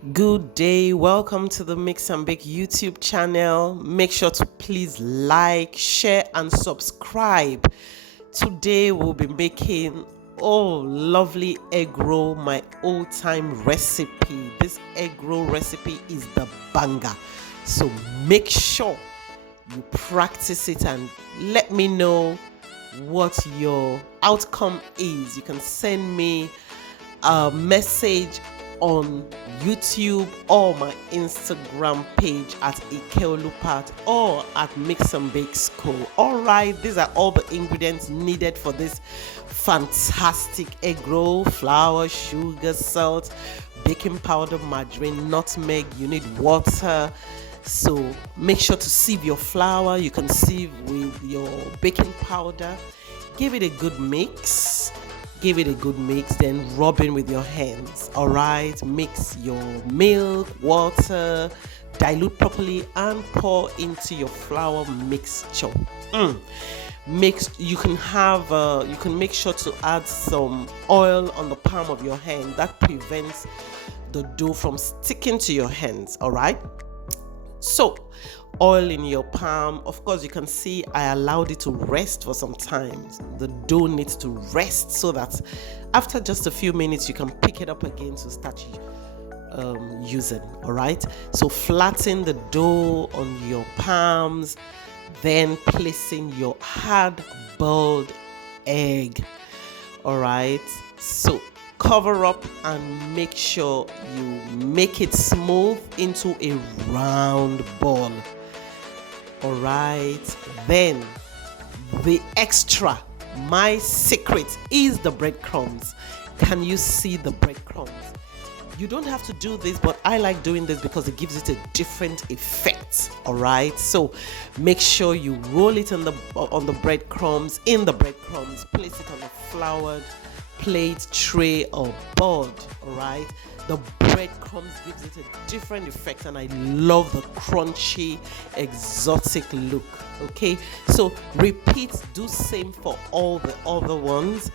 Good day, welcome to the Mix and Bake YouTube channel. Make sure to please like, share and subscribe. Today we'll be making lovely egg roll, my old-time recipe. This egg roll recipe is the banger, so make sure you practice it and let me know what your outcome is. You can send me a message on YouTube or my Instagram page at EGGROLLS or at Mix and Bake School. Alright, these are all the ingredients needed for this fantastic egg roll: flour, sugar, salt, baking powder, margarine, nutmeg. You need water, so make sure to sieve your flour. You can sieve with your baking powder. Give it a good mix. Then rub in with your hands. All right, mix your milk, water, dilute properly and pour into your flour mixture. You can make sure to add some oil on the palm of your hand. That prevents the dough from sticking to your hands. All right, so oil in your palm. Of course, you can see I allowed it to rest for some time. The dough needs to rest so that after just a few minutes you can pick it up again to start using. All right, so flatten the dough on your palms, then placing your hard-boiled egg. All right, so cover up and make sure you make it smooth into a round ball. All right, then the extra, my secret, is the breadcrumbs. Can you see the breadcrumbs? You don't have to do this, but I like doing this because it gives it a different effect. All right, so make sure you roll it on the breadcrumbs. Place it on a floured plate, tray or board. All right, the breadcrumbs gives it a different effect and I love the crunchy exotic look. Okay, so repeat, do same for all the other ones.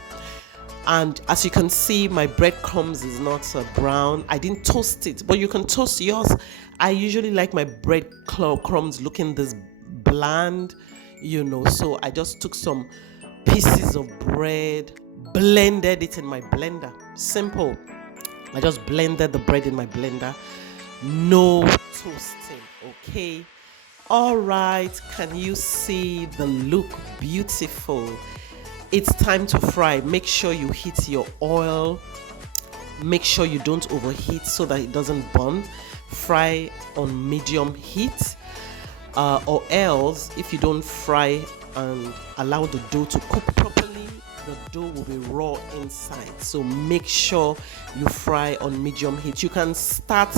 And as you can see, my breadcrumbs is not brown. I didn't toast it, but you can toast yours. I usually like my breadcrumbs looking this bland, so I just took some pieces of bread, blended it in my blender. Simple. I just blended the bread in my blender. No toasting. Okay, all right, can you see the look? Beautiful. It's time to fry. Make sure you heat your oil. Make sure you don't overheat so that it doesn't burn. Fry on medium heat, or else if you don't fry and allow the dough to cook properly, the dough will be raw inside. So make sure you fry on medium heat. You can start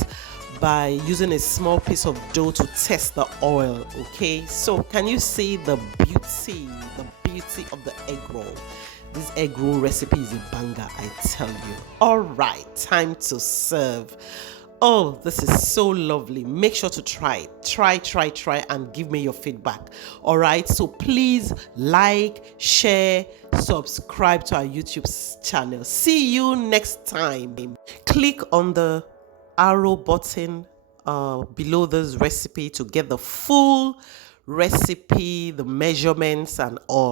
by using a small piece of dough to test the oil. Okay, so can you see the beauty of the egg roll? This egg roll recipe is a banger, I tell you. All right, time to serve. Oh, this is so lovely. Make sure to try and give me your feedback. All right, so please like, share, subscribe to our YouTube channel. See you next time. Click on the arrow button below this recipe to get the full recipe, the measurements and all.